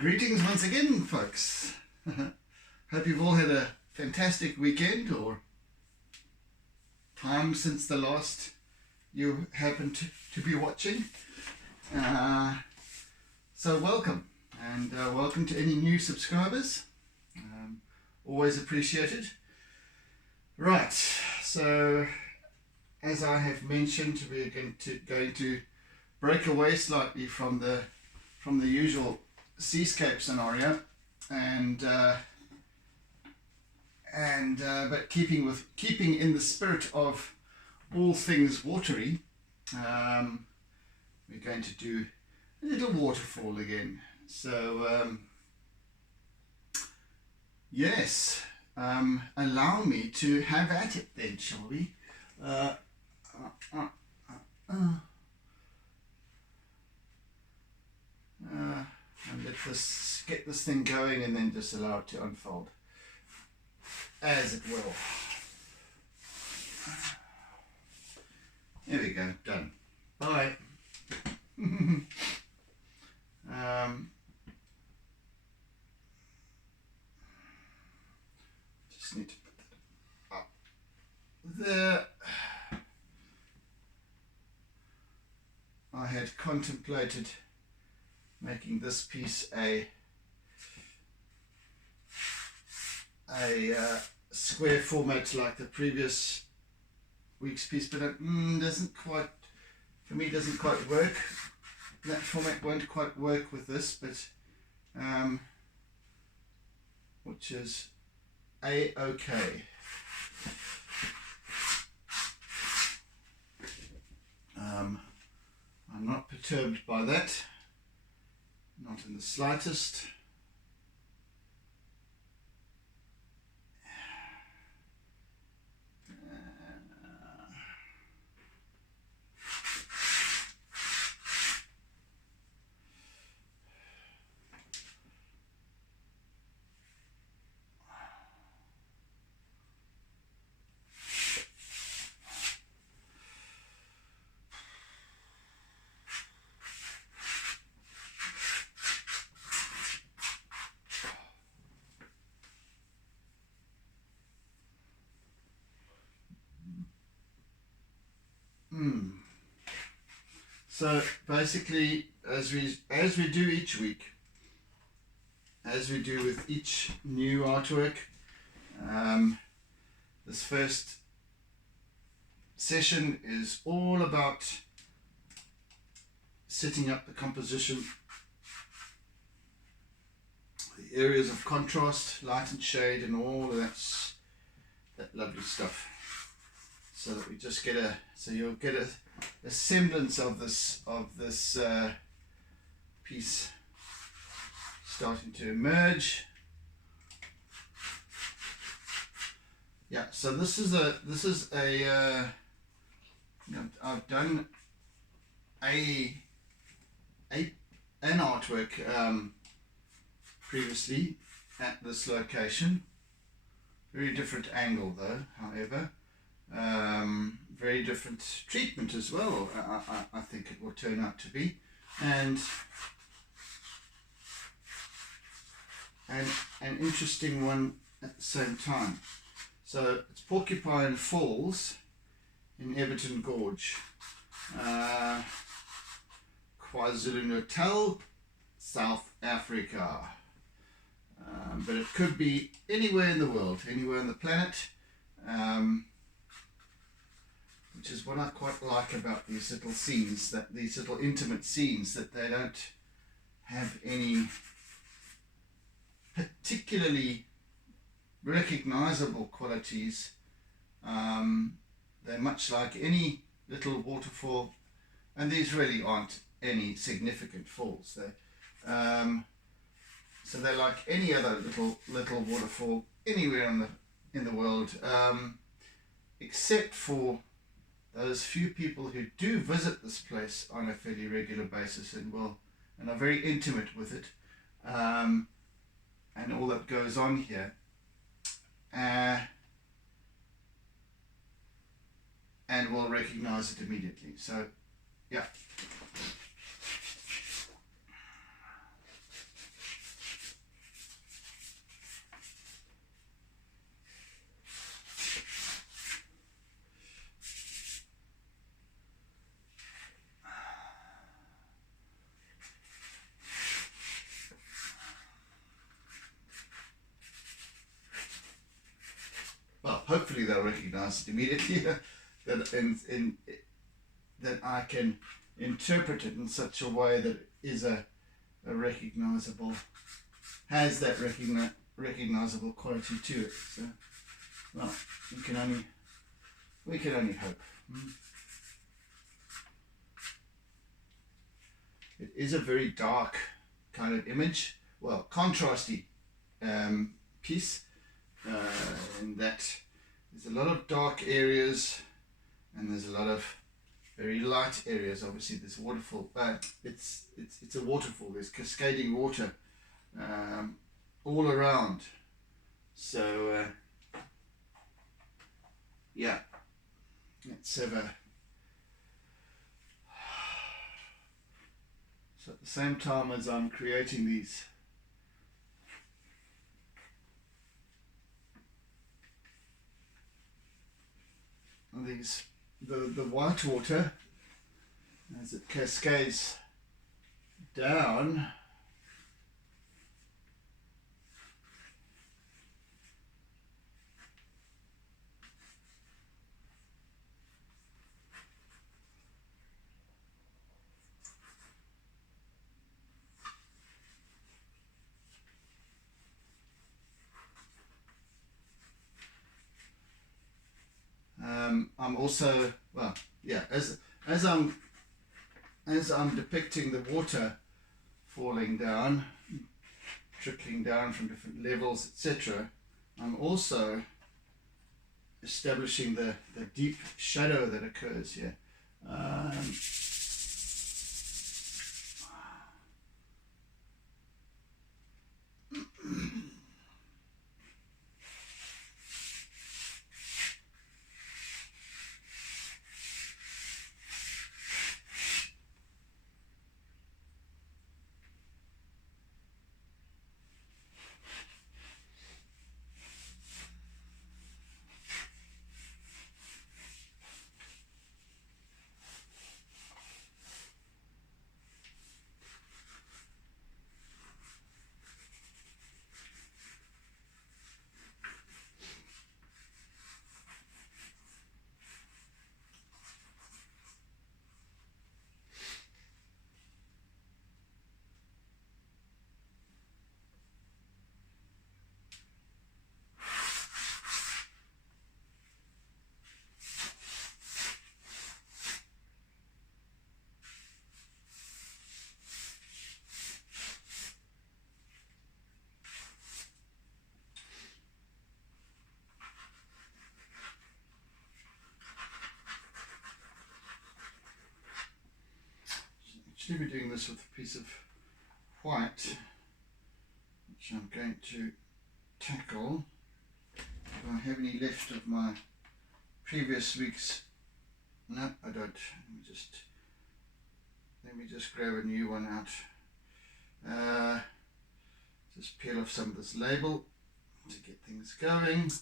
Greetings once again, folks. Hope you've all had a fantastic weekend or time since the last you happened to be watching. So welcome, and welcome to any new subscribers. Always appreciated. Right, so as I have mentioned, we're going to break away slightly from the usual seascape scenario, but keeping in the spirit of all things watery, we're going to do a little waterfall again. So yes, allow me to have at it then, shall we? And get this thing going, and then just allow it to unfold as it will. There we go, done. Bye. Just need to put that up there. I had contemplated making this piece a square format like the previous week's piece, but it doesn't quite work. That format won't quite work with this, but which is okay. I'm not perturbed by that. Not in the slightest. So basically, as we do each week, as we do with each new artwork, this first session is all about setting up the composition, the areas of contrast, light and shade, and all of that lovely stuff. So that we just you'll get a semblance of this piece starting to emerge. Yeah, so this is a I've done an artwork previously at this location. Very different angle though, however. Very different treatment as well, I think it will turn out to be, and an interesting one at the same time. So it's Porcupine Falls in Everton Gorge, KwaZulu-Natal, South Africa, but it could be anywhere in the world, anywhere on the planet. Which is what I quite like about these little scenes, these little intimate scenes, that they don't have any particularly recognizable qualities. They're much like any little waterfall, and these really aren't any significant falls. So they're like any other little waterfall anywhere in the world, except for those few people who do visit this place on a fairly regular basis and are very intimate with it, and all that goes on here, and will recognize it immediately. So yeah. hopefully they'll recognize it immediately. That I can interpret it in such a way that it is a recognizable, has that recognizable quality to it. So, well, we can only hope. It is a very dark kind of image, well, contrasty piece, in that there's a lot of dark areas and there's a lot of very light areas. Obviously, this waterfall, it's a waterfall. There's cascading water all around. So yeah, let's have a. So at the same time as I'm creating these the white water, as it cascades down, I'm also, well, yeah, as I'm depicting the water falling down, trickling down from different levels, etc., I'm also establishing the deep shadow that occurs here. We're doing this with a piece of white, which I'm going to tackle. Do I have any left of my previous week's? No, I don't. Let me just grab a new one out. Just peel off some of this label to get things going.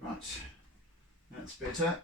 Right, that's better.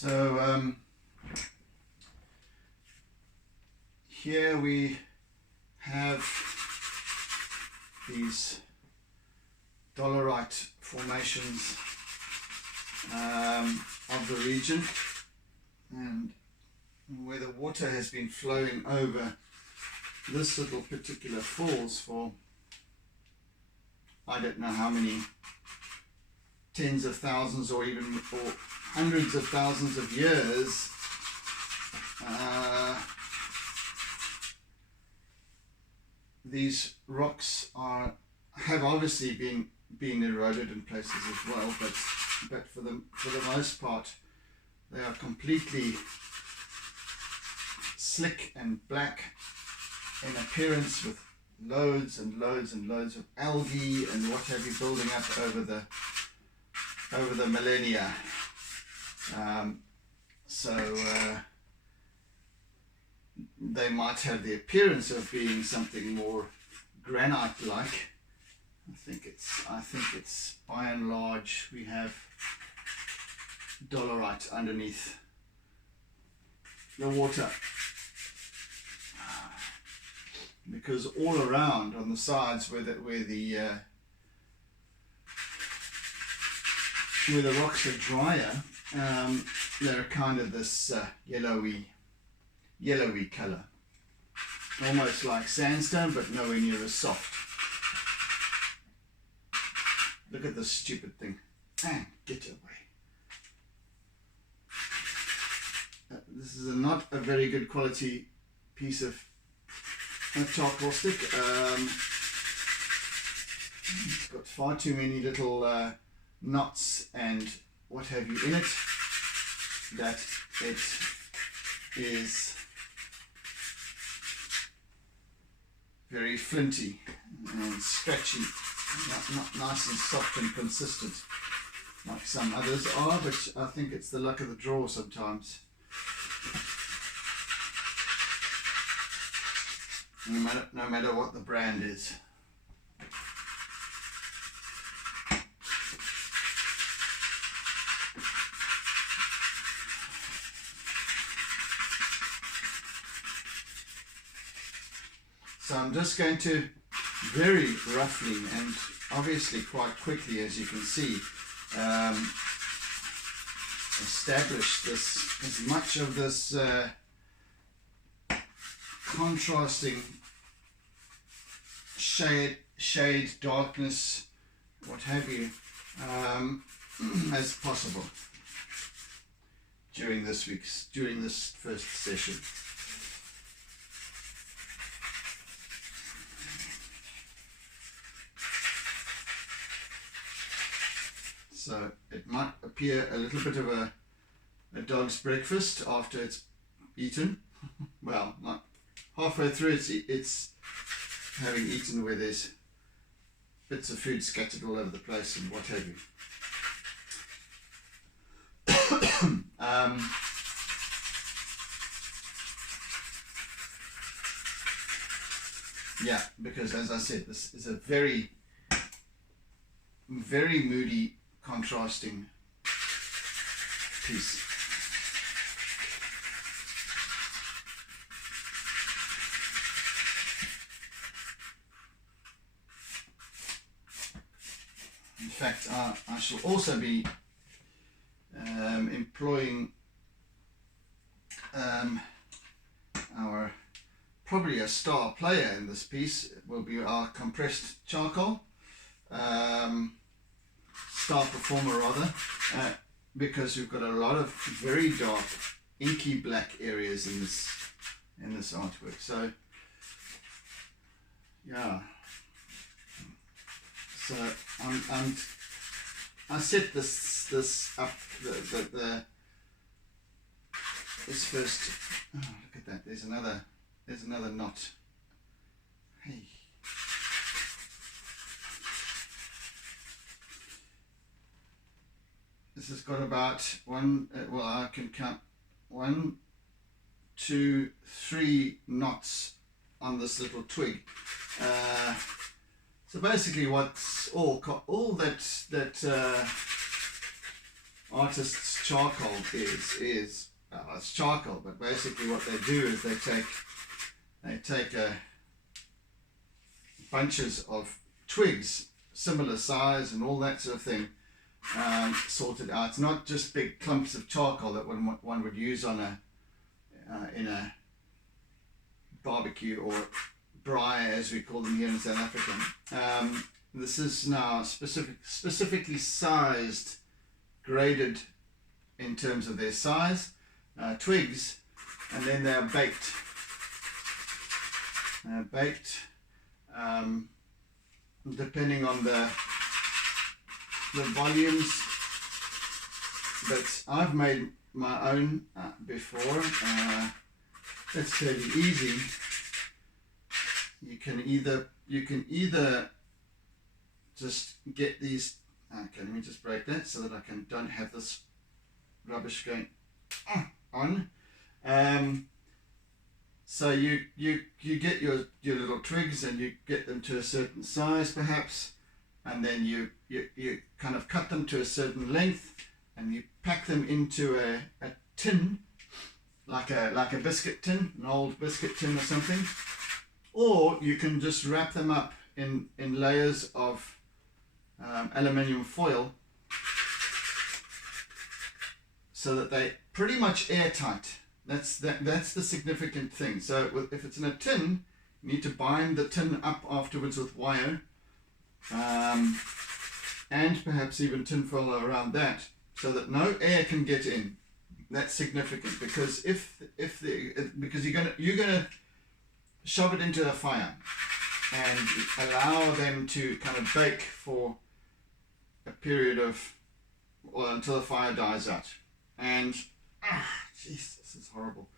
So here we have these Dolorite Formations of the region, and where the water has been flowing over this little particular falls for I don't know how many tens of thousands or even or hundreds of thousands of years. These rocks have obviously been eroded in places as well, but for the most part they are completely slick and black in appearance, with loads and loads and loads of algae and what have you building up over the millennia. So they might have the appearance of being something more granite-like. I think it's by and large we have dolorite underneath the water, because all around on the sides where the rocks are drier, they're kind of this yellowy color, almost like sandstone, but nowhere near as soft. Look at this stupid thing. Get away. This is not a very good quality piece of charcoal stick. It's got far too many little knots and what have you in it, that it is very flinty and scratchy, not nice and soft and consistent like some others are, but I think it's the luck of the draw sometimes. No matter what the brand is. So I'm just going to very roughly and obviously quite quickly, as you can see, establish this, as much of this contrasting shade, darkness, what have you, as possible during this first session. So it might appear a little bit of a dog's breakfast after it's eaten. Well, not halfway through it's having eaten, where there's bits of food scattered all over the place and what have you. Yeah, because as I said, this is a very, very moody, contrasting piece. In fact, I shall also be employing our, probably a star player in this piece will be our compressed charcoal, star performer rather, because we've got a lot of very dark inky black areas in this artwork. So yeah, so I set this up, this first, oh, look at that, there's another knot. Hey, this has got about well, I can count 1, 2, 3 knots on this little twig. So basically, what's all that artist's charcoal is it's charcoal, but basically what they do is they take bunches of twigs, similar size and all that sort of thing, sorted out. It's not just big clumps of charcoal that one would use on in a barbecue or braai, as we call them here in South Africa. This is now specifically sized, graded in terms of their size, twigs, and then they're baked. Depending on the volumes, but I've made my own before. It's fairly easy. You can either just get these. Okay, let me just break that so that I don't have this rubbish going on. So you get your little twigs and you get them to a certain size perhaps, and then you kind of cut them to a certain length and you pack them into a tin, like a biscuit tin, an old biscuit tin or something, or you can just wrap them up in layers of aluminium foil so that they pretty much airtight. That's the significant thing. So if it's in a tin, you need to bind the tin up afterwards with wire, and perhaps even tin foil around that, so that no air can get in. That's significant, because because you're gonna shove it into a fire and allow them to kind of bake for a period of, or until the fire dies out. And jeez, this is horrible.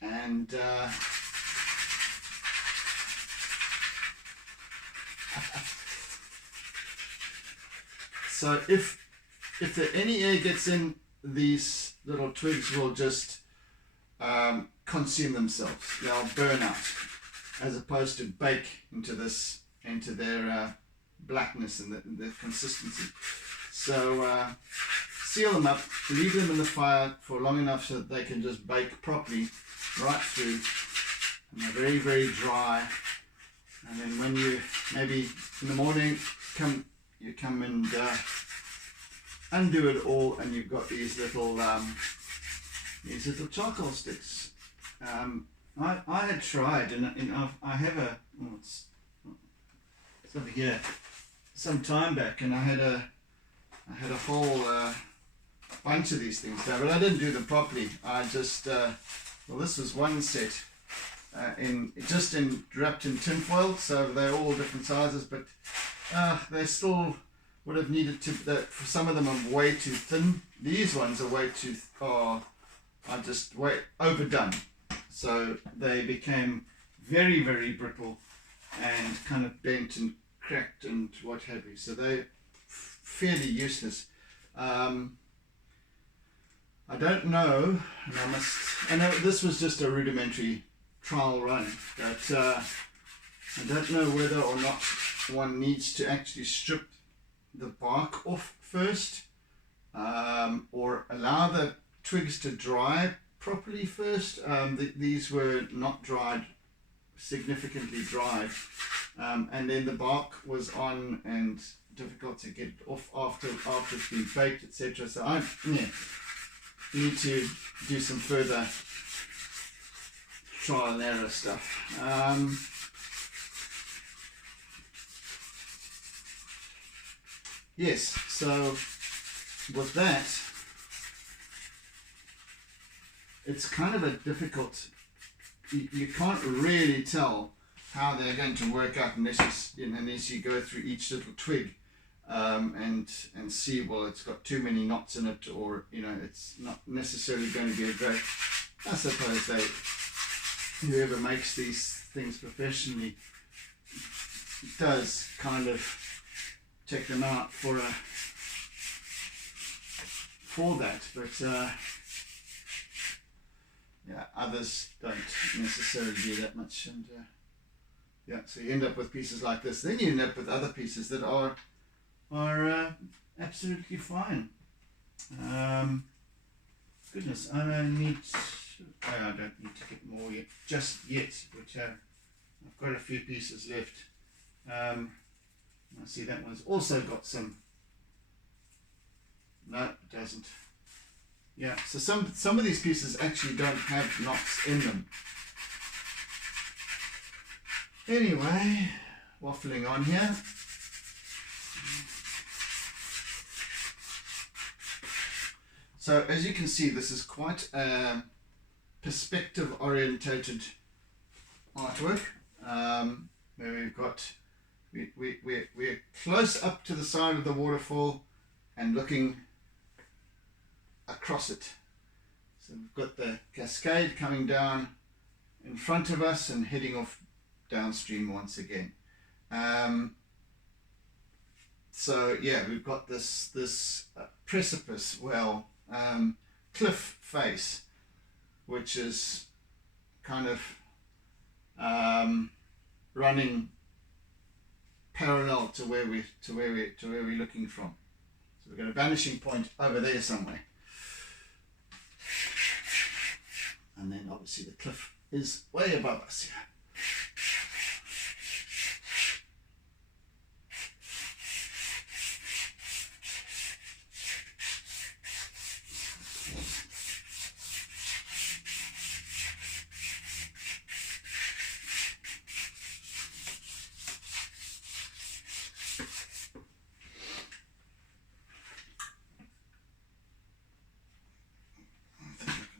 And so if any air gets in, these little twigs will just consume themselves. They'll burn out, as opposed to bake into their blackness and the consistency. So seal them up, leave them in the fire for long enough so that they can just bake properly right through, and they're very, very dry. And then when you, maybe in the morning, you come and undo it all, and you've got these little charcoal sticks. I had tried, and I have it's over here, some time back, and I had a whole bunch of these things there, but I didn't do them properly. I just this was one set wrapped in tin foil, so they're all different sizes, but they still would have needed to. For some of them are way too thin. These ones are way too are just way overdone, so they became very, very brittle and kind of bent and cracked and what have you. So they're fairly useless. I don't know, and I know this was just a rudimentary trial run, but I don't know whether or not one needs to actually strip the bark off first, or allow the twigs to dry properly first. These were not dried, significantly dried, and then the bark was on and difficult to get off after it's been baked, etc. So I need to do some further trial and error stuff. Yes, so with that, it's kind of a difficult, you can't really tell how they're going to work out unless you go through each little twig and see, well, it's got too many knots in it, or it's not necessarily going to be a great. I suppose whoever makes these things professionally does kind of check them out for that, but others don't necessarily do that much, and so you end up with pieces like this. Then you end up with other pieces that are are absolutely fine. Goodness, I don't need to get more yet, just yet, which I've got a few pieces left. I see that one's also got some. No, it doesn't. Yeah, so some of these pieces actually don't have knots in them. Anyway, waffling on here. So as you can see, this is quite a perspective orientated artwork, where we've got we're close up to the side of the waterfall and looking across it. So we've got the cascade coming down in front of us and heading off downstream once again. So yeah, we've got this precipice, well, cliff face, which is kind of running parallel to where we're looking from. So we've got a vanishing point over there somewhere, and then obviously the cliff is way above us here.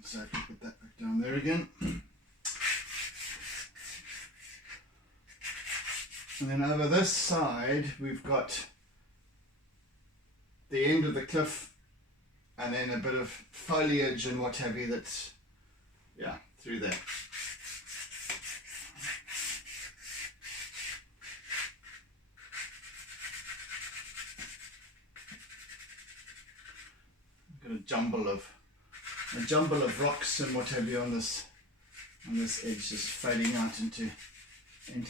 So I can put that back down there again. And then over this side we've got the end of the cliff and then a bit of foliage and what have you that's, yeah, through there. Got a jumble of rocks and what have you on this edge, just fading out into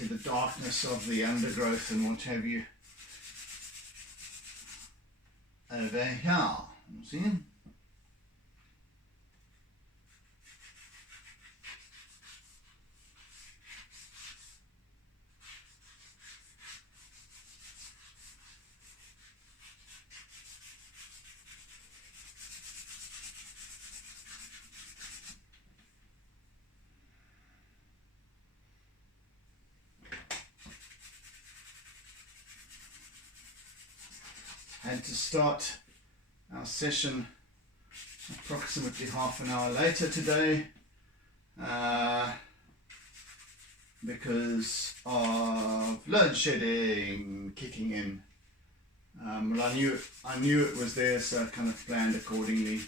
the darkness of the undergrowth and what have you. Over here, see? Had to start our session approximately half an hour later today because of load shedding kicking in. Well, I knew it was there, so I kind of planned accordingly.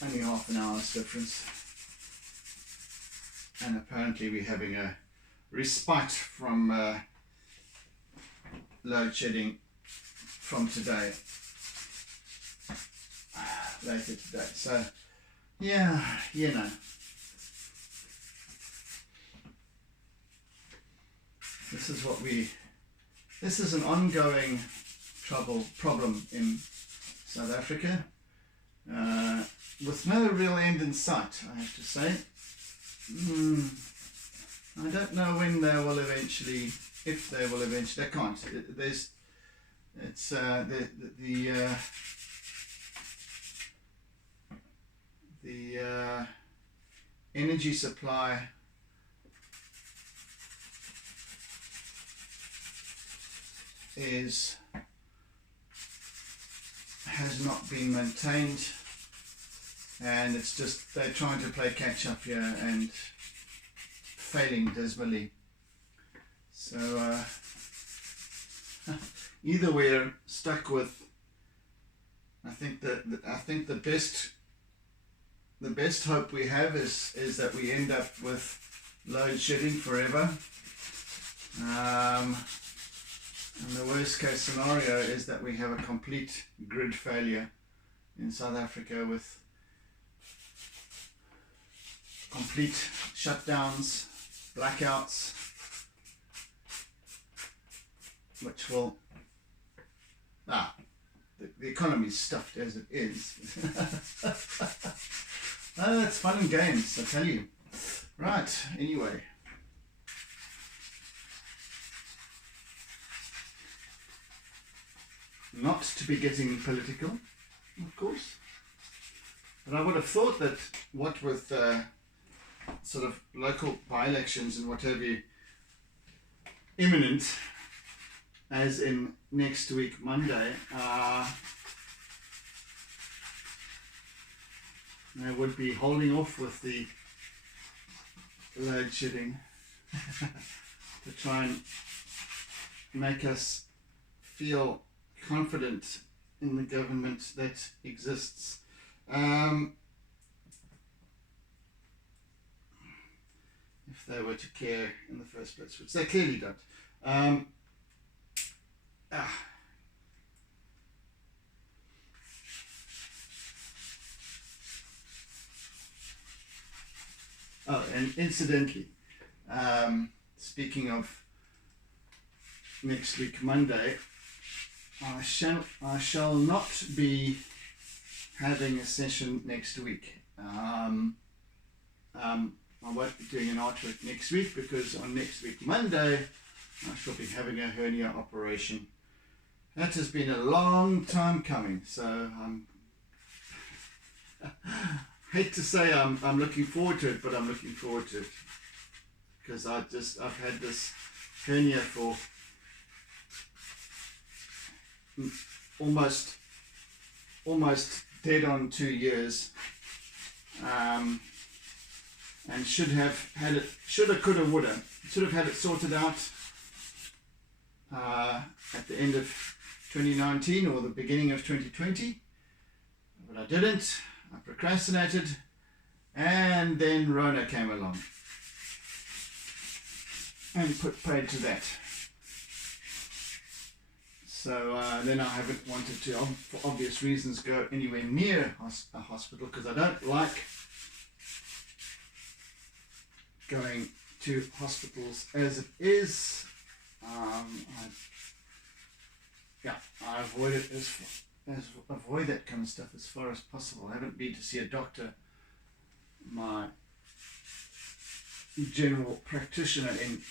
Only half an hour's difference, and apparently we're having a respite from load shedding from today, later today. So yeah, you know, this is an ongoing problem in South Africa, with no real end in sight, I have to say. I don't know when they will eventually, if they will eventually, they can't. The energy supply has not been maintained, and it's just they're trying to play catch up here and failing dismally. So either we're stuck with, I think the best hope we have is that we end up with load shedding forever. And the worst case scenario is that we have a complete grid failure in South Africa with complete shutdowns, blackouts, which will, the economy is stuffed as it is. Oh, it's fun and games, I tell you. Right, anyway. Not to be getting political, of course. But I would have thought that what with sort of local by-elections and what have you imminent, as in next week, Monday, they would be holding off with the load shedding to try and make us feel confident in the government that exists. If they were to care in the first place, which they clearly don't. Oh, and incidentally, speaking of next week Monday, I shall not be having a session next week. I won't be doing an artwork next week because on next week Monday I shall be having a hernia operation. That has been a long time coming, so hate to say I'm looking forward to it, but I'm looking forward to it because I've had this hernia for almost dead on 2 years, and should have had it, shoulda, coulda, woulda, should have had it sorted out at the end of 2019 or the beginning of 2020, but I didn't. I procrastinated, and then Rona came along and put paid to that. So then I haven't wanted to, for obvious reasons, go anywhere near a hospital because I don't like going to hospitals as it is. I avoid it avoid that kind of stuff as far as possible. I haven't been to see a doctor, my general practitioner, in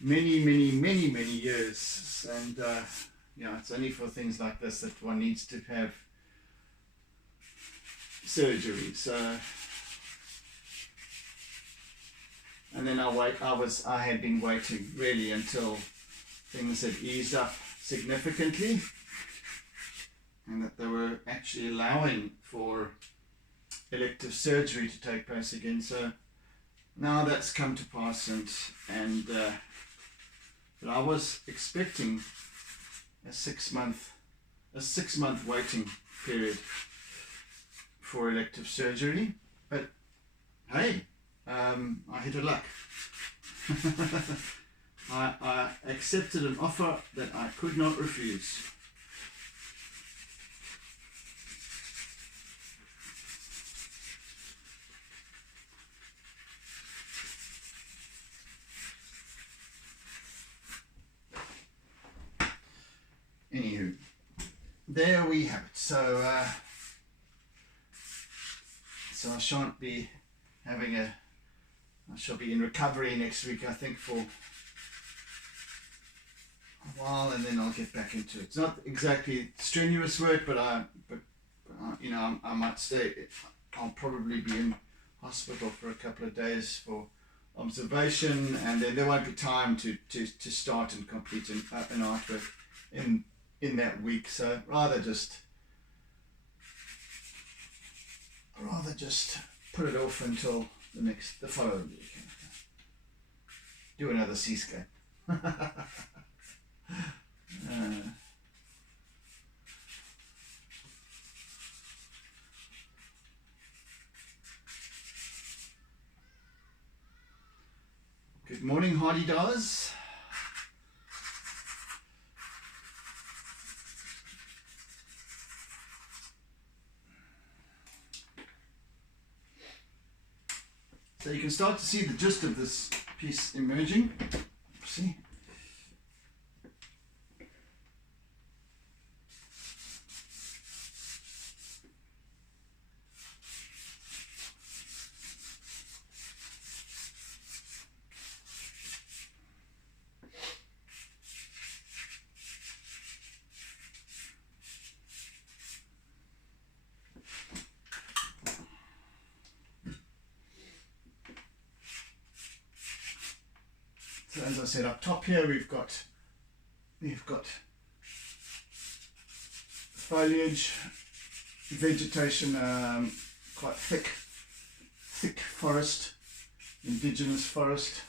many years, and it's only for things like this that one needs to have surgery. So, and then I had been waiting really until things had eased up significantly and that they were actually allowing for elective surgery to take place again. So now that's come to pass, and but I was expecting a 6 month waiting period for elective surgery, but hey, I hit a luck. I accepted an offer that I could not refuse. Anywho, there we have it. So I shan't be having I shall be in recovery next week, I think, for a while, and then I'll get back into it. It's not exactly strenuous work, but I might stay. I'll probably be in hospital for a couple of days for observation, and then there won't be time to start and complete an artwork in that week. So rather just put it off until the following week. Do another seascape. Good morning, Hardy Dollars. So you can start to see the gist of this piece emerging. See? So as I said, up top here we've got foliage, vegetation, quite thick forest, indigenous forest.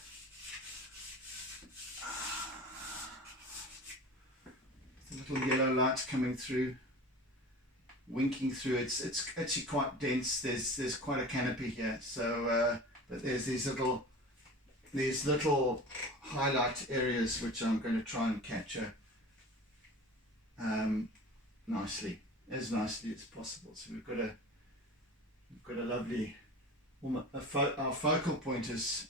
The little yellow lights coming through, winking through. It's actually quite dense. There's quite a canopy here. So, but there's these little highlight areas which I'm going to try and capture nicely as possible. So we've got a lovely, our focal point is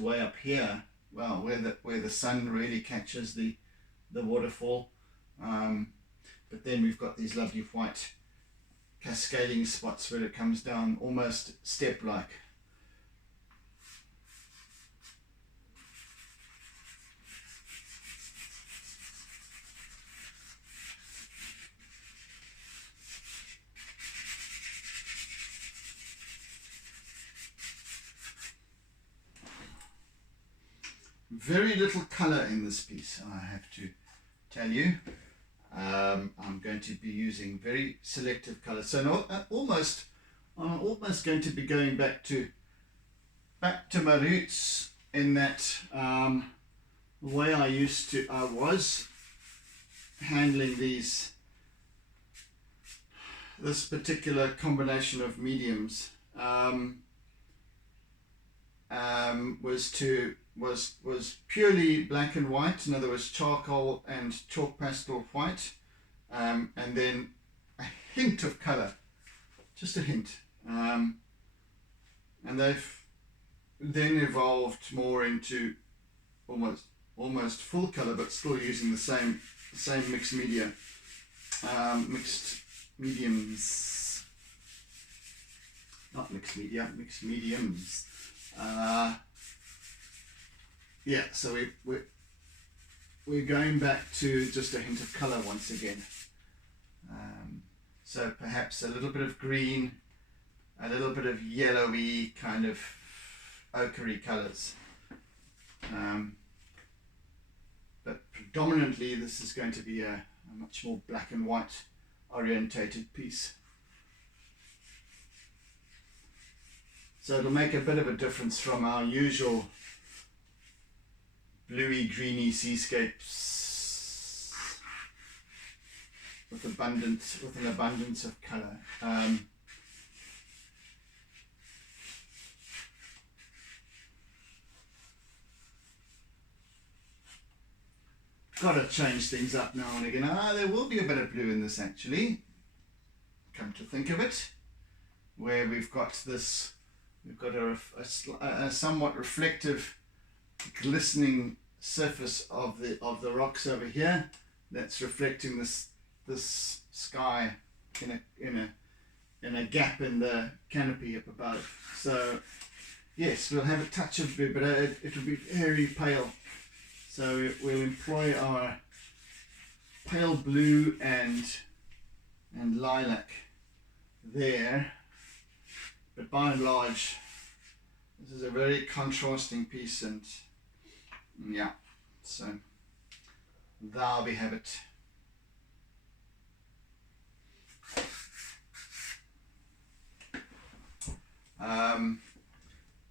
way up here. Well, where the sun really catches the waterfall. But then we've got these lovely white cascading spots where it comes down almost step-like. Very little colour in this piece, I have to tell you. I'm going to be using very selective colours. So no, I'm almost going to be going back to my roots in that the way I was handling this particular combination of mediums was purely black and white. In other words, charcoal and chalk pastel white, and then a hint of colour, just a hint, and they've then evolved more into almost full colour, but still using the same mixed media, mixed mediums, not mixed media, mixed mediums. Yeah, so we're going back to just a hint of colour once again. So perhaps a little bit of green, a little bit of yellowy kind of ochre colours. But predominantly this is going to be a much more black and white orientated piece. So it'll make a bit of a difference from our usual bluey greeny seascapes with an abundance of colour. Got to change things up now and again. There will be a bit of blue in this actually, come to think of it, where we've got a somewhat reflective, glistening surface of the rocks over here that's reflecting this sky in a gap in the canopy up above. So yes, we'll have a touch of blue, but it will be very pale. So we'll employ our pale blue and lilac there, but by and large this is a very contrasting piece, and yeah, so there we have it.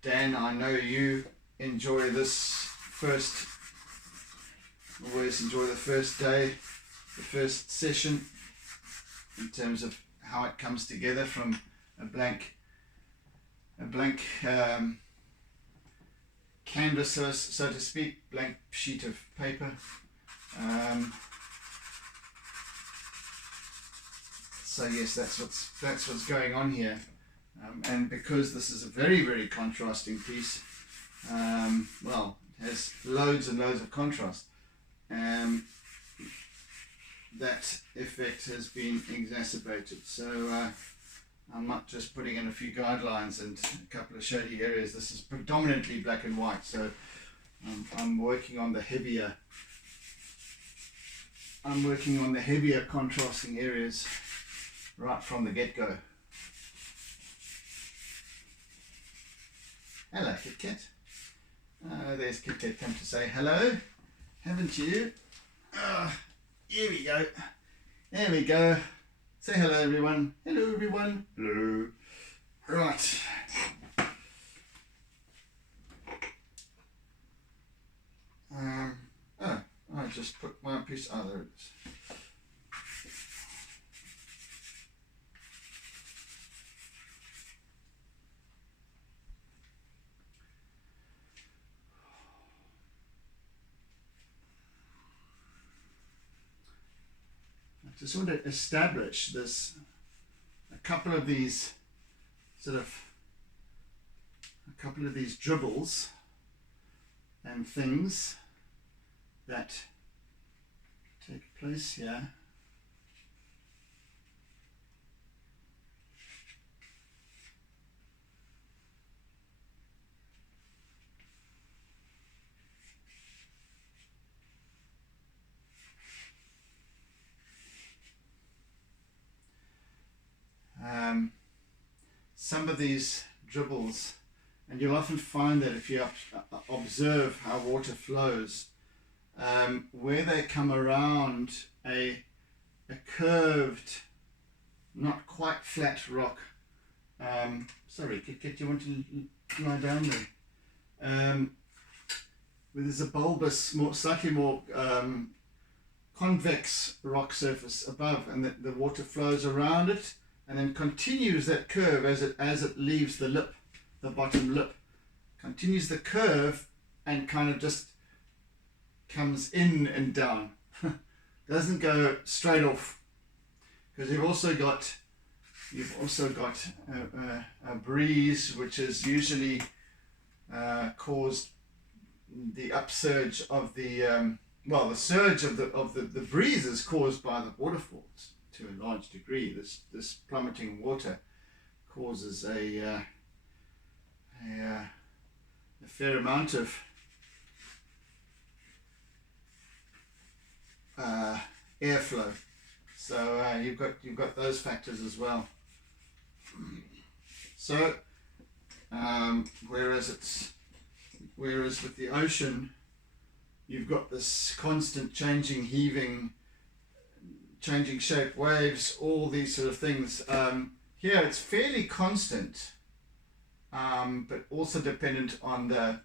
Dan, I know you enjoy this always enjoy the first day, the first session, in terms of how it comes together from a blank canvas, so to speak, blank sheet of paper. So yes, that's what's going on here, and because this is a very, very contrasting piece, well, it has loads and loads of contrast. That effect has been exacerbated. So I'm not just putting in a few guidelines and a couple of shady areas. This is predominantly black and white. So I'm working on the heavier contrasting areas right from the get-go. Hello, Kit Kat. There's Kit Kat come to say hello, haven't you? Here we go. There we go. Say hello, everyone. Hello, everyone. Hello. Right. I just put my piece. Oh, there it is. To sort of establish this, a couple of these dribbles and things that take place here. Some of these dribbles, and you'll often find that if you observe how water flows, where they come around a curved, not quite flat rock. Sorry, Kit, you want to lie down there? Where there's a bulbous, slightly more convex rock surface above, and the water flows around it and then continues that curve as it leaves the lip, the bottom lip, continues the curve and kind of just comes in and down. Doesn't go straight off, because you've also got a breeze, which is usually caused, the upsurge of the the surge of the breeze is caused by the waterfalls to a large degree. This plummeting water causes a fair amount of airflow. So you've got those factors as well. So whereas with the ocean, you've got this constant changing, heaving, changing shape waves, all these sort of things. Here it's fairly constant, but also dependent on the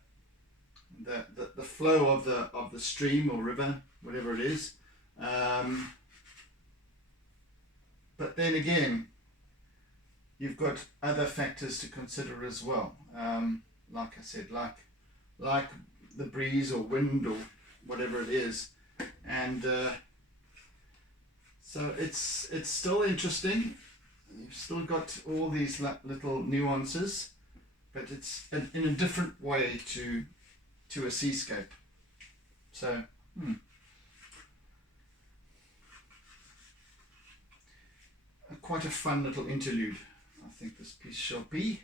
flow of the stream or river, whatever it is. But then again, you've got other factors to consider as well. Like I said, like the breeze or wind or whatever it is, and so it's still interesting. You've still got all these little nuances, but it's in a different way to a seascape. So quite a fun little interlude, I think this piece shall be.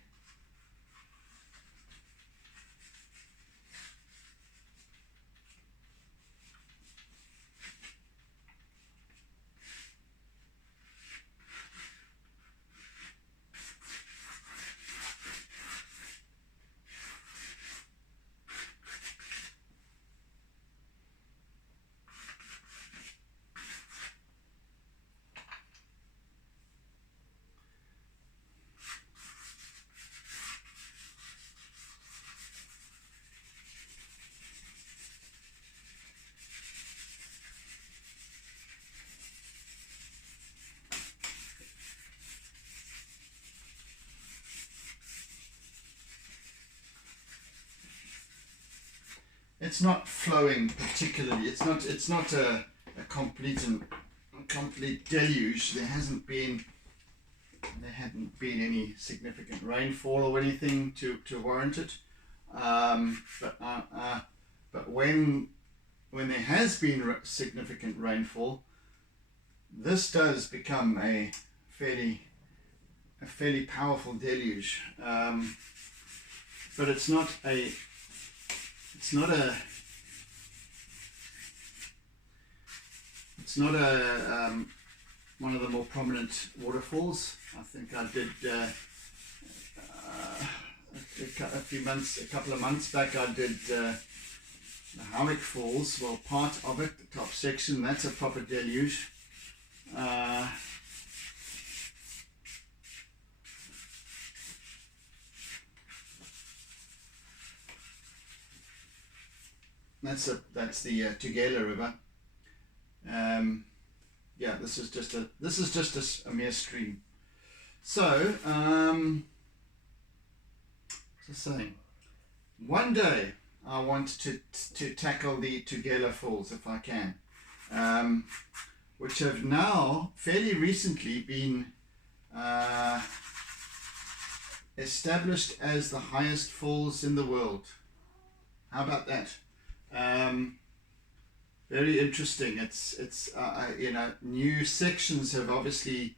It's not flowing particularly. It's not a complete deluge. There hadn't been any significant rainfall or anything to warrant it. But when there has been significant rainfall, this does become a fairly powerful deluge. But it's not one of the more prominent waterfalls. I think I did a couple of months back, I did the Howick Falls. Well, part of it, the top section, that's a proper deluge. That's the Togala River. Yeah, this is just a mere stream. So, just saying, one day I want to tackle the Togala Falls if I can, which have now fairly recently been established as the highest falls in the world. How about that? Very interesting. It's you know, new sections have obviously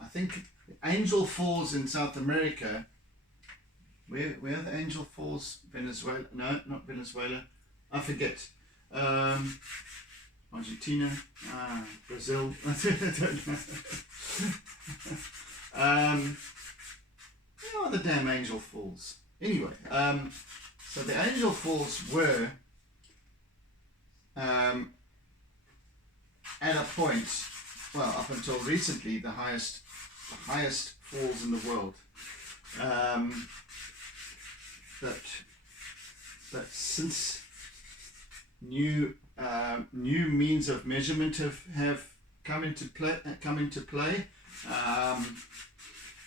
I think Angel Falls in South America. Where are the Angel Falls? Venezuela? No, not Venezuela. I forget. Argentina, Brazil. I don't know. Where are the damn Angel Falls? Anyway, so the Angel Falls were at a point, well, up until recently, the highest falls in the world. But since new means of measurement have come into play,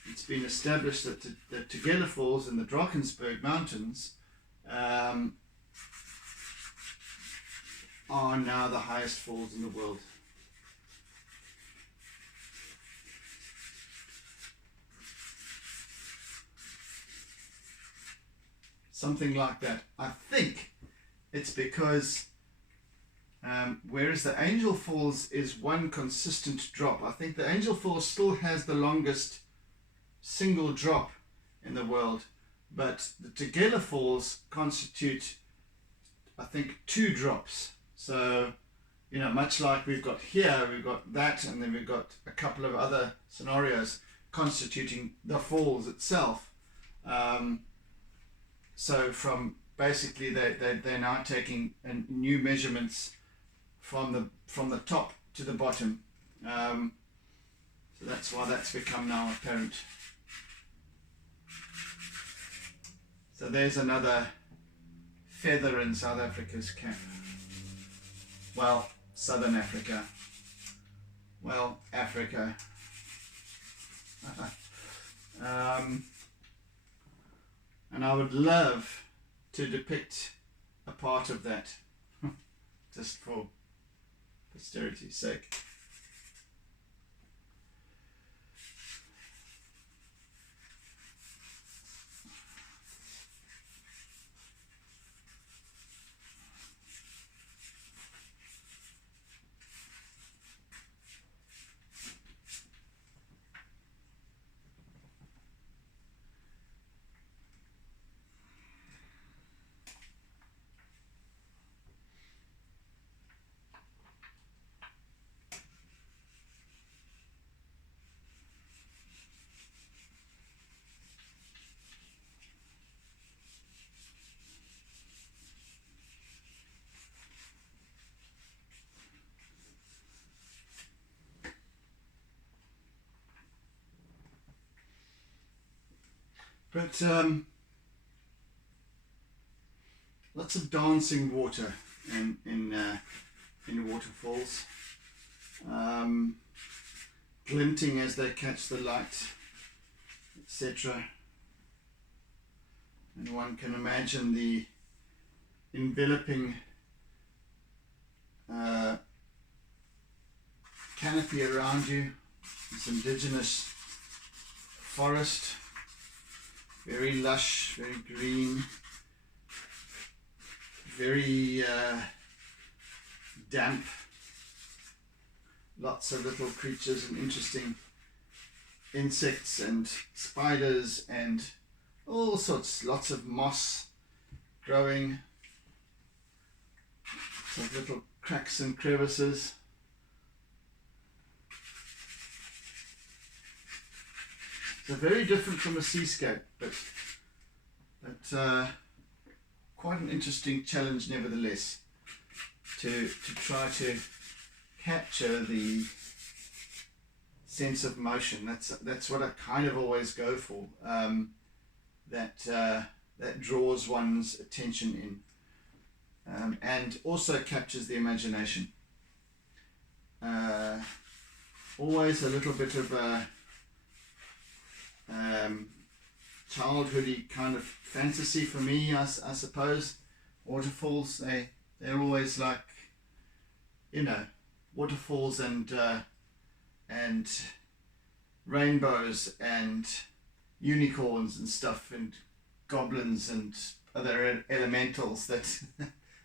it's been established that the Togala Falls in the Drakensberg Mountains are now the highest falls in the world. Something like that. I think it's because whereas the Angel Falls is one consistent drop, I think the Angel Falls still has the longest single drop in the world, but the Togala Falls constitute, I think, 2 drops. So, you know, much like we've got here, we've got that, and then we've got a couple of other scenarios constituting the falls itself. So from basically they're now taking new measurements from the top to the bottom. So that's why that's become now apparent. So there's another feather in South Africa's cap. Well, Southern Africa. Well, Africa. And I would love to depict a part of that, just for posterity's sake. But lots of dancing water in waterfalls, glinting as they catch the light, etc. And one can imagine the enveloping canopy around you, this indigenous forest. Very lush, very green, very damp. Lots of little creatures and interesting insects and spiders and all sorts. Lots of moss growing. Some little cracks and crevices. they're very different from a seascape, but quite an interesting challenge nevertheless to try to capture the sense of motion. That's what I kind of always go for. That draws one's attention in, and also captures the imagination. Always a little bit of a childhoody kind of fantasy for me, I suppose. Waterfalls, they're always like, waterfalls and rainbows and unicorns and stuff and goblins and other elementals that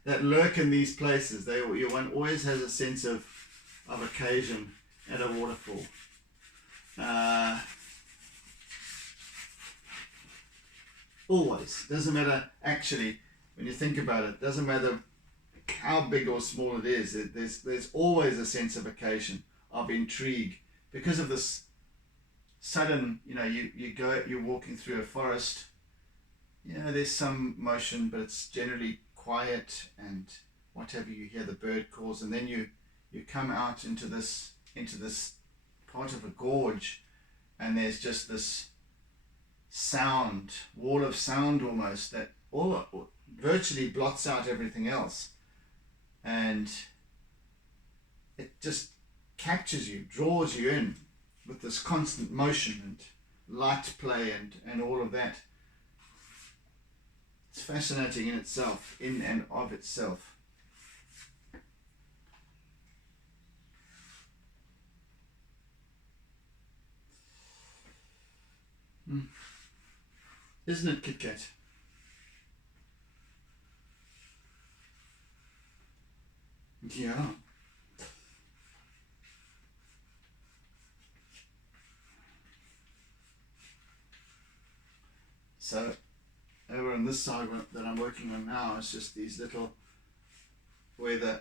that lurk in these places. One always has a sense of occasion at a waterfall. Always. Doesn't matter, actually, when you think about it, doesn't matter how big or small it is, there's always a sense of occasion, of intrigue, because of this sudden, you're walking through a forest, there's some motion, but it's generally quiet and whatever. You hear the bird calls, and then you come out into this part of a gorge, and there's just this sound, wall of sound almost, that virtually blots out everything else, and it just captures you, draws you in with this constant motion and light play and all of that. It's fascinating in itself, in and of itself. Isn't it, Kit Kat? Yeah. So over on this side that I'm working on now, it's just these little, where the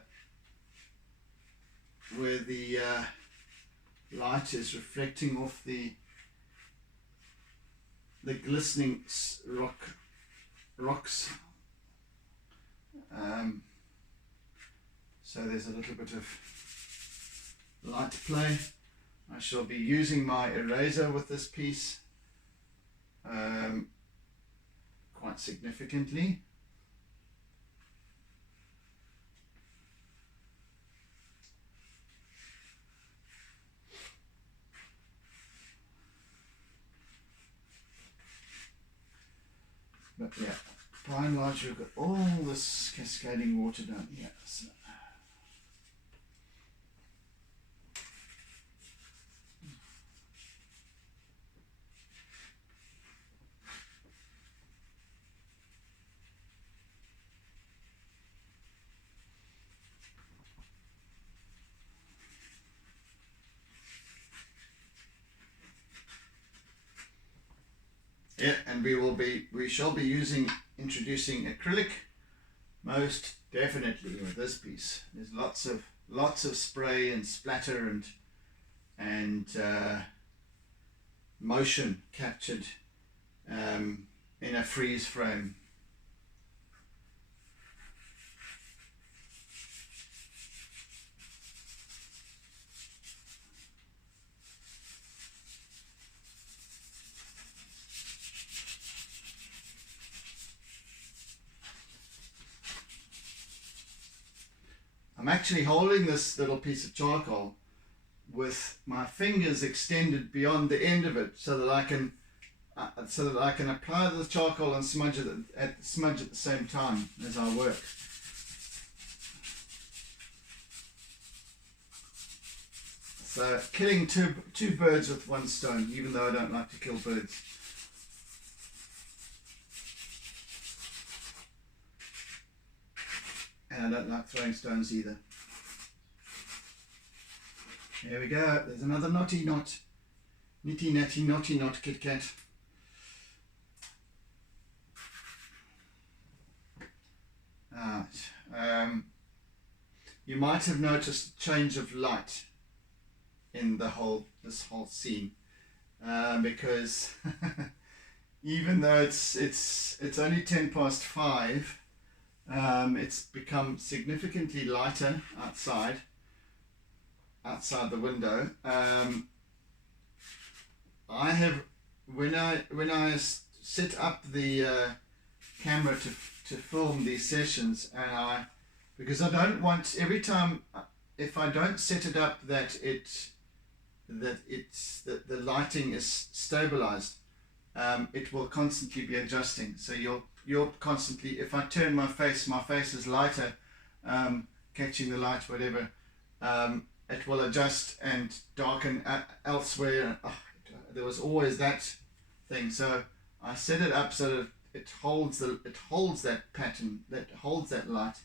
light is reflecting off the glistening rocks. So there's a little bit of light play. I shall be using my eraser with this piece quite significantly. But yeah, by and large, we've got all this cascading water down here. So. Yeah, and we shall be introducing acrylic most definitely with this piece. There's lots of spray and splatter and motion captured in a freeze frame. I'm actually holding this little piece of charcoal with my fingers extended beyond the end of it, so that I can apply the charcoal and smudge at the same time as I work. So killing two birds with one stone, even though I don't like to kill birds. And I don't like throwing stones either. Here we go. There's another knotty knot. Nitty natty knotty knot, Kit Kat. Alright. You might have noticed a change of light in this whole scene. because even though it's only 5:10, it's become significantly lighter outside the window. I have when I set up the camera to film these sessions, and because I don't want every time, if I don't set it up that the lighting is stabilized, it will constantly be adjusting. So you're constantly, if I turn my face is lighter, catching the light, whatever, it will adjust and darken elsewhere. There was always that thing. So I set it up so that it holds that pattern, that holds that light.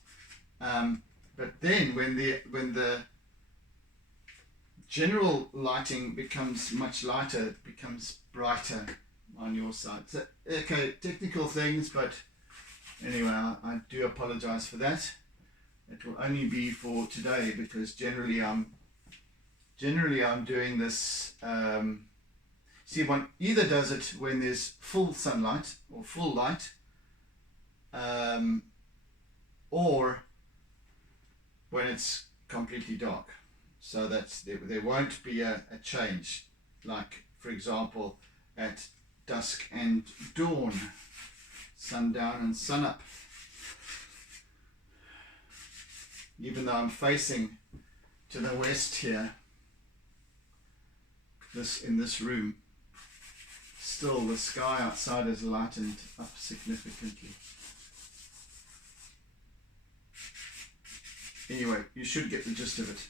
But then when the general lighting becomes much lighter, it becomes brighter on your side. So, okay, technical things, but anyway, I do apologize for that. It will only be for today, because generally I'm doing this. See, one either does it when there's full sunlight or full light, or when it's completely dark. So that's there won't be a change, like for example at dusk and dawn, sundown and sunup. Even though I'm facing to the west here, in this room, still the sky outside is lightened up significantly. Anyway, you should get the gist of it.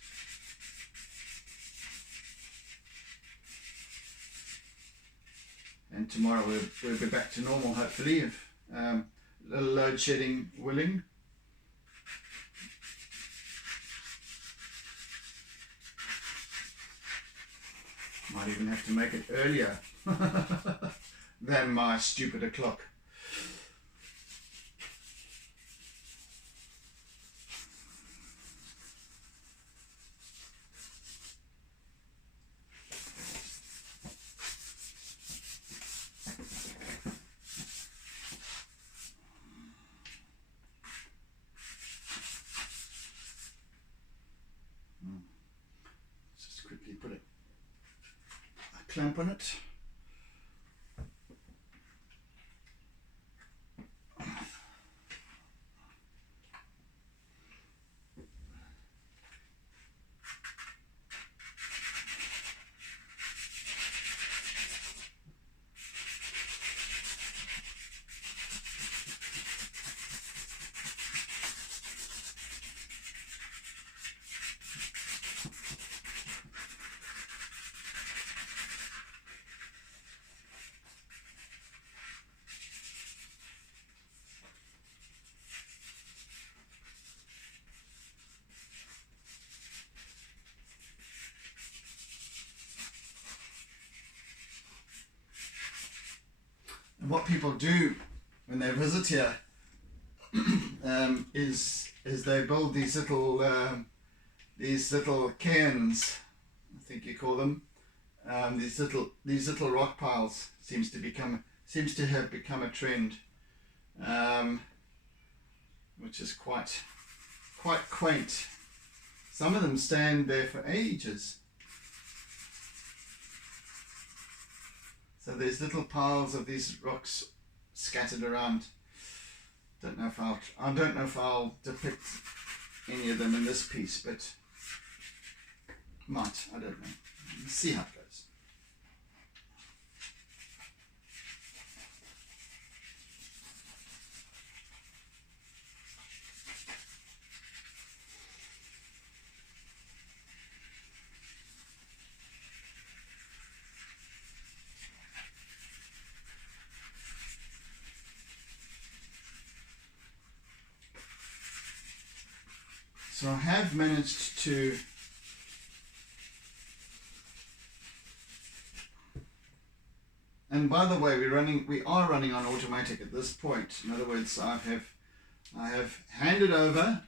And tomorrow we'll be back to normal, hopefully, if little load shedding willing. Might even have to make it earlier than my stupid o'clock. Just quickly put a clamp on it. And what people do when they visit here is they build these little cairns, I think you call them. These little rock piles seems to have become a trend, which is quite quaint. Some of them stand there for ages. So there's little piles of these rocks scattered around. I don't know if I'll depict any of them in this piece, but might. I don't know. Let's see how it goes. So I have managed to and by the way, we are running on automatic at this point. In other words, I have handed over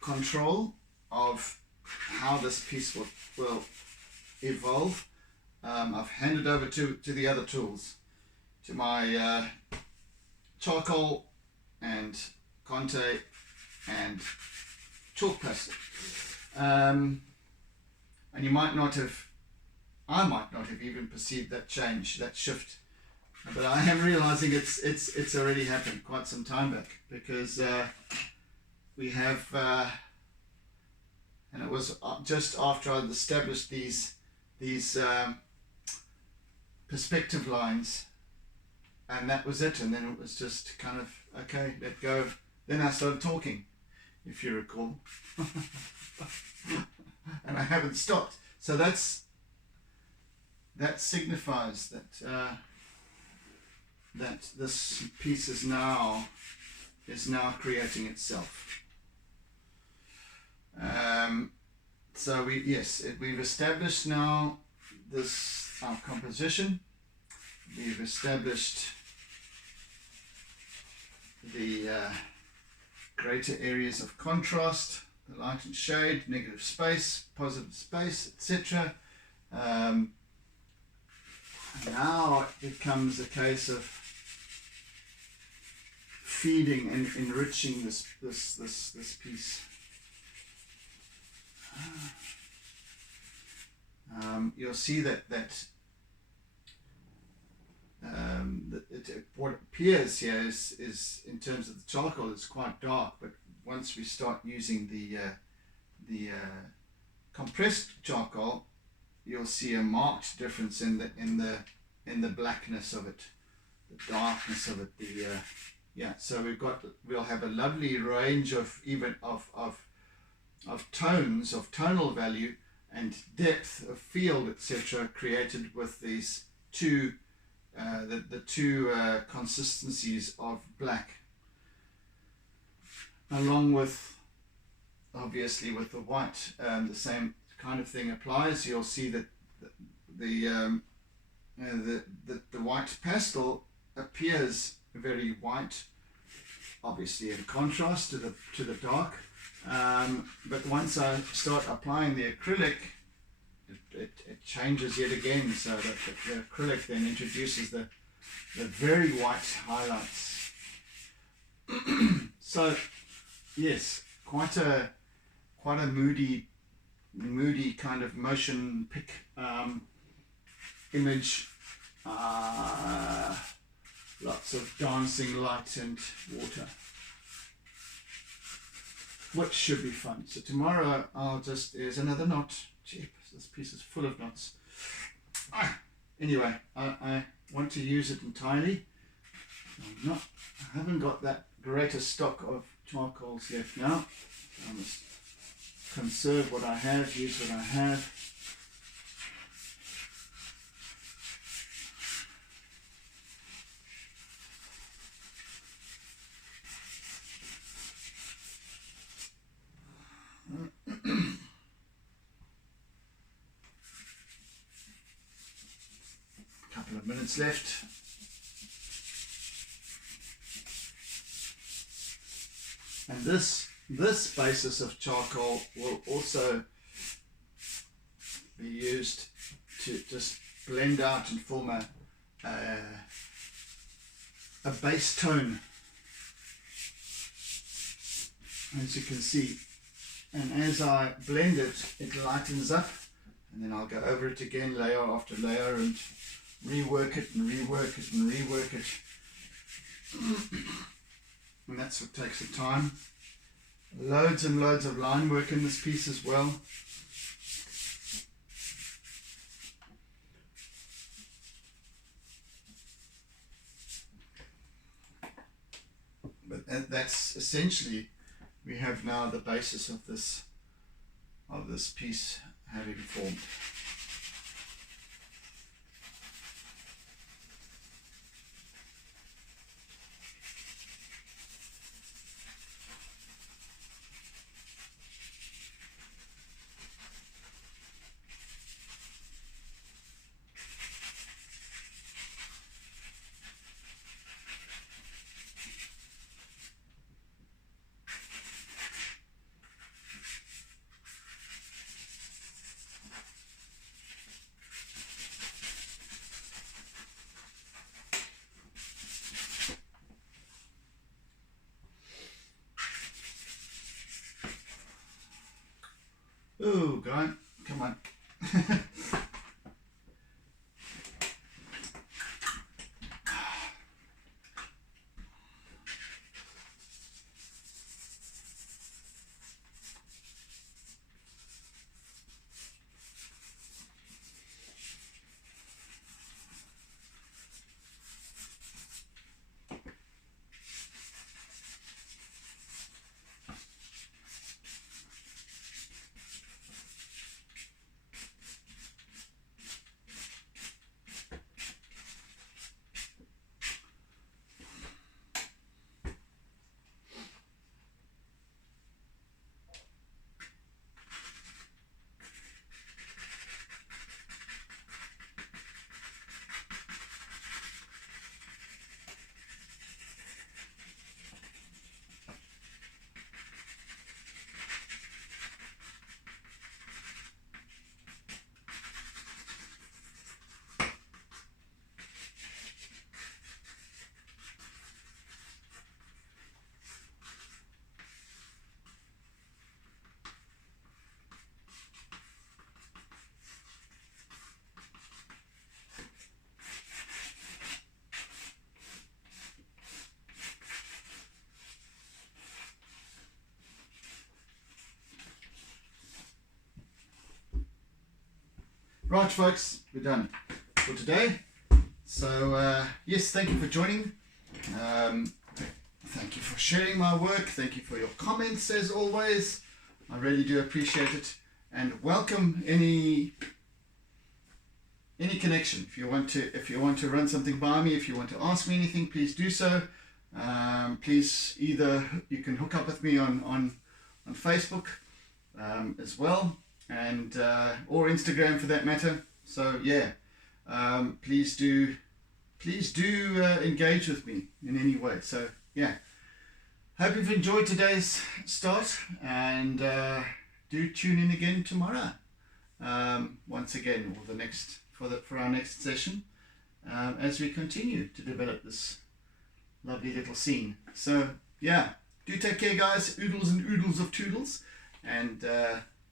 control of how this piece will evolve. I've handed over to the other tools, to my charcoal and Conte and chalk pastel. And you might not have, I might not have even perceived that change, that shift, but I am realizing it's already happened quite some time back, because we have, and it was just after I'd established these perspective lines, and that was it. And then it was just kind of, okay, let go. Then I started talking, if you recall, and I haven't stopped. So that signifies that that this piece is now creating itself. So we've established now our composition. We've established the greater areas of contrast, the light and shade, negative space, positive space, etc. Now it becomes a case of feeding and enriching this piece. You'll see that what appears here is in terms of the charcoal, it's quite dark, but once we start using the compressed charcoal, you'll see a marked difference in the blackness of it, the darkness of it. So we'll have a lovely range of tones, of tonal value and depth of field, etc., created with these two the two consistencies of black, along with, obviously, with the white. The same kind of thing applies. You'll see that the white pastel appears very white, obviously in contrast to the dark. But once I start applying the acrylic, it changes yet again, so that the acrylic then introduces the very white highlights. So yes, quite a moody kind of motion pic image. Lots of dancing light and water, which should be fun. So tomorrow there's another knot. Jeep, this piece is full of knots. Anyway, I want to use it entirely. I haven't got that greater stock of charcoals left now. I must conserve what I have, use what I have. Couple of minutes left. And this basis of charcoal will also be used to just blend out and form a base tone, as you can see. And as I blend it, it lightens up, and then I'll go over it again layer after layer and rework it and rework it and rework it. And that's what takes the time. Loads and loads of line work in this piece as well. But that's essentially, we have now the basis of this piece having formed. Oh, God, come on. Right, folks, we're done for today. So, yes, thank you for joining. Thank you for sharing my work. Thank you for your comments, as always. I really do appreciate it. And welcome any connection. If you want to run something by me, if you want to ask me anything, please do so. Please, either you can hook up with me on Facebook as well, and or Instagram for that matter. So yeah, please do engage with me in any way. So yeah, hope you've enjoyed today's start, and do tune in again tomorrow once again, or the next for our next session, as we continue to develop this lovely little scene. So yeah, do take care, guys. Oodles and oodles of toodles, and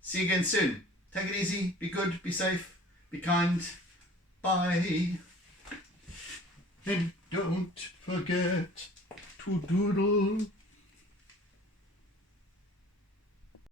see you again soon. Take it easy, be good, be safe, be kind. Bye. And don't forget to doodle.